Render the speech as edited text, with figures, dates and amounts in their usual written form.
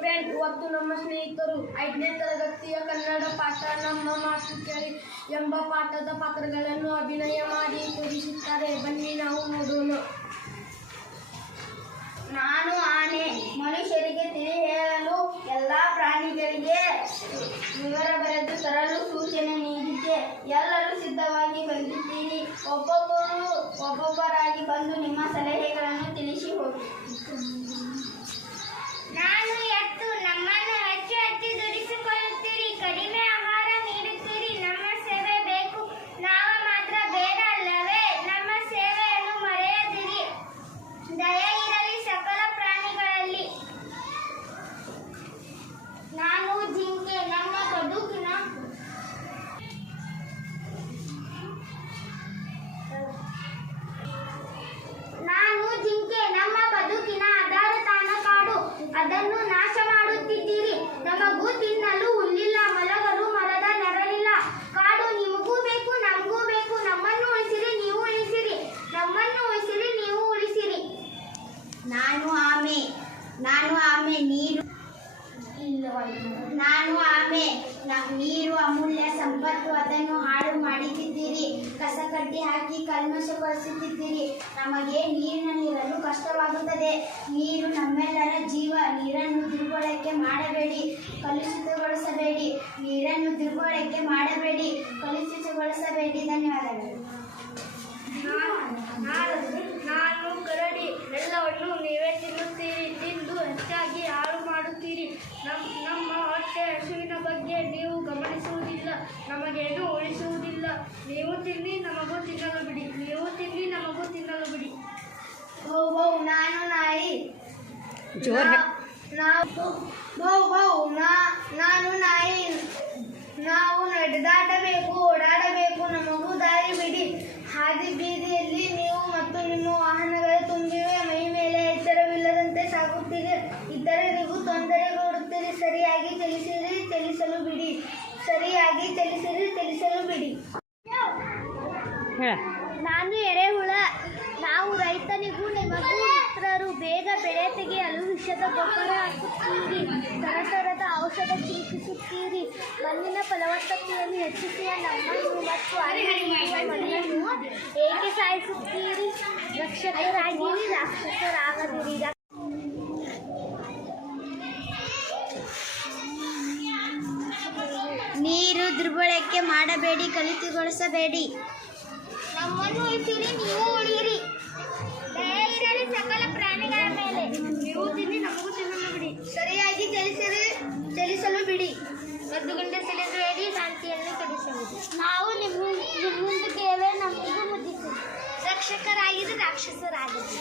Friend, ಇವತ್ತು ನಮ್ಮ ಸ್ನೇಹಿತರು 5ನೇ ತರಗತಿಯ ಕನ್ನಡ ಪಾಠ ನಮ್ಮ ಮಾತು ಕೇಳಿ ಎಂಬ ಪಾಠದ ಪಾತ್ರಗಳನ್ನು ಅಭಿನಯ ಮಾಡಿ ತೋರಿಸುತ್ತಾರೆ. ಬನ್ನಿ ನಾವು ನೋಡೋಣ. ನಾನು ಆನೆ. ಮನುಷ್ಯರಿಗೆ ತಿಳಿ ಹೇಳಲು ಎಲ್ಲ ಪ್ರಾಣಿಗಳಿಗೆ ವಿವರ ಬರೆದು ತರಲು ಸೂಚನೆ ನೀಡಿದ್ದೆ. ಎಲ್ಲರೂ ಸಿದ್ಧವಾಗಿ ಬಂದಿದ್ದೀರಿ. ಒಬ್ಬೊಬ್ಬರಾಗಿ ಬಂದು ನಿಮ್ಮ ಸಲಹೆಗಳನ್ನು ತಿಳಿಸಿ ಹೋಗಿ. ನಾನು ಎತ್ತು. ನಮ್ಮನ್ನು ಹೆಚ್ಚು ಹೆಚ್ಚು ದುಡಿಸಿಕೊಳ್ಳುತ್ತೀರಿ, ಕಡಿಮೆ ಆಹಾರ ನೀಡುತ್ತೀರಿ. ನಮ್ಮ ಸೇವೆ ಬೇಕು, ನಾವು ಮಾತ್ರ ಬೇಡ ಅಲ್ಲವೇ? ನಮ್ಮ ಸೇವೆಯನ್ನು ಮರೆಯದಿರಿ. ದಯ ಇರಲಿ ಸಕಲ ಪ್ರಾಣಿಗಳಲ್ಲಿ. ನಾನು ಜಿಂಕೆ. ನಮ್ಮ ಬದುಕಿನ ಆಧಾರ ತಾಣ ಕಾಡು. ಅದನ್ನು ನಾಶ ಮಾಡುತ್ತಿದ್ದೀರಿ. ನಮಗೂ ತಿನ್ನಲು ಹುಲ್ಲಿಲ್ಲ, ಮಲಗಲು ಮರದ ನೆರಳಿಲ್ಲ. ಕಾಡು ನಿಮಗೂ ಬೇಕು, ನಮಗೂ ಬೇಕು. ನಮ್ಮನ್ನು ಉಳಿಸಿರಿ, ನೀವು ಉಳಿಸಿರಿ. ನಮ್ಮನ್ನು ಉಳಿಸಿರಿ, ನೀವು ಉಳಿಸಿರಿ. ನಾನು ಆಮೆ. ನೀರು ಅಮೂಲ್ಯ ಸಂಪತ್ತು. ಅದನ್ನು ಹಾಳು ಮಾಡುತ್ತಿದ್ದೀರಿ. ಕಸಕಡ್ಡಿ ಹಾಕಿ ಕಲ್ಮಶಗೊಳಿಸುತ್ತಿದ್ದೀರಿ. ನಮಗೆ ನೀರಿನಲ್ಲಿರಲು ಕಷ್ಟವಾಗುತ್ತದೆ. ನೀರು ನಮ್ಮೆಲ್ಲರ ಜೀವ. ನೀರನ್ನು ದುರ್ಬಳಕೆ ಮಾಡಬೇಡಿ, ಕಲುಷಿತಗೊಳಿಸಬೇಡಿ. ಕಲುಷಿತಗೊಳಿಸಬೇಡಿ. ಧನ್ಯವಾದಗಳು. ನಾನು ಕರಡಿ. ಎಲ್ಲವನ್ನು ನೀವೇ ತಿನ್ನುತ್ತೀರಿ. ತಿಂದು ಹೆಚ್ಚಾಗಿ ಹಾಳು ಮಾಡುತ್ತೀರಿ. ನಮ್ಮ ಹೊಟ್ಟೆ ಹಸುವಿನ ಬಗ್ಗೆ ನೀವು ಗಮನಿಸುವುದಿಲ್ಲ. ನಮಗೇನು ಉಳಿಸುವುದಿಲ್ಲ. ನೀವು ತಿನ್ನಿ, ನಮಗೂ ತಿನ್ನಲು ಬಿಡಿ. ನಾನು ನಾಯಿ. ನಾನು ನಾಯಿ. ನಾವು ನಡೆದಾಡಬೇಕು, ಓಡಾಡಬೇಕು. ನಮಗೂ ದಾರಿ ಬಿಡಿ. ಹಾದಿ ಬೀದಿಯಲ್ಲಿ ನೀವು ಮತ್ತು ನಿಮ್ಮ ವಾಹನಗಳು ತುಂಬಿವೆ. ಮೈ ಮೇಲೆ ಎಚ್ಚರವಿಲ್ಲದಂತೆ ಸಾಗುತ್ತೀರಿ. ಇತರರಿಗೂ ತೊಂದರೆ ಕೊಡುತ್ತೀರಿ. ಸರಿಯಾಗಿ ಚಲಿಸಲು ಬಿಡಿ. ನಾನು ಎರೆಹುಳ. ನಾವು ರೈತನಿಗೂ ನಿಮಗೂ ಮಿತ್ರರು. ಬೇಗ ಬೆಳೆ ತೆಗೆಯಲು ವಿಷದ ಗೊಬ್ಬರ ಹಾಕುತ್ತೀರಿ. ತರತರದ ಔಷಧ ಚಿಂತಿಸುತ್ತೀರಿ. ಮಣ್ಣಿನ ಫಲವತ್ತತೆಯನ್ನು ಹೆಚ್ಚಿಸುವ ನಮ್ಮನ್ನು ಮತ್ತು ಮಣ್ಣನ್ನು ಏಕೆ ಸಾಯಿಸುತ್ತೀರಿ? ರಕ್ಷಕರಾಗಿರಿ, ರಾಕ್ಷಸರಾಗದಿರಿ. ನೀರು ದುರ್ಬಳಕೆ ಮಾಡಬೇಡಿ, ಕಲುಷಿತಗೊಳಿಸಬೇಡಿ. ನಮ್ಮನ್ನು ಉಳಿಸಿರಿ, ನೀವು ಉಳಿಯಿರಿ. ದಯ ಇರಲಿ ಸಕಲ ಪ್ರಾಣಿಗಳ ಮೇಲೆ. ನೀವು ತಿನ್ನಿ, ನಮಗೂ ತಿನ್ನಲು ಬಿಡಿ. ಸರಿಯಾಗಿ ಚಲಿಸಲು ಬಿಡಿ. ರದ್ದುಗೊಂಡಿಸಲಿಬೇಡಿ, ಶಾಂತಿಯನ್ನು ಕೆಡಿಸಬೇಡಿ. ನಾವು ನಿಮ್ಮೊಂದಿಗೆ ನಮಗೂ ಮುದ್ದಿಸಿ. ರಕ್ಷಕರಾಗಿರಿ, ರಾಕ್ಷಸರಾಗಿರಿ.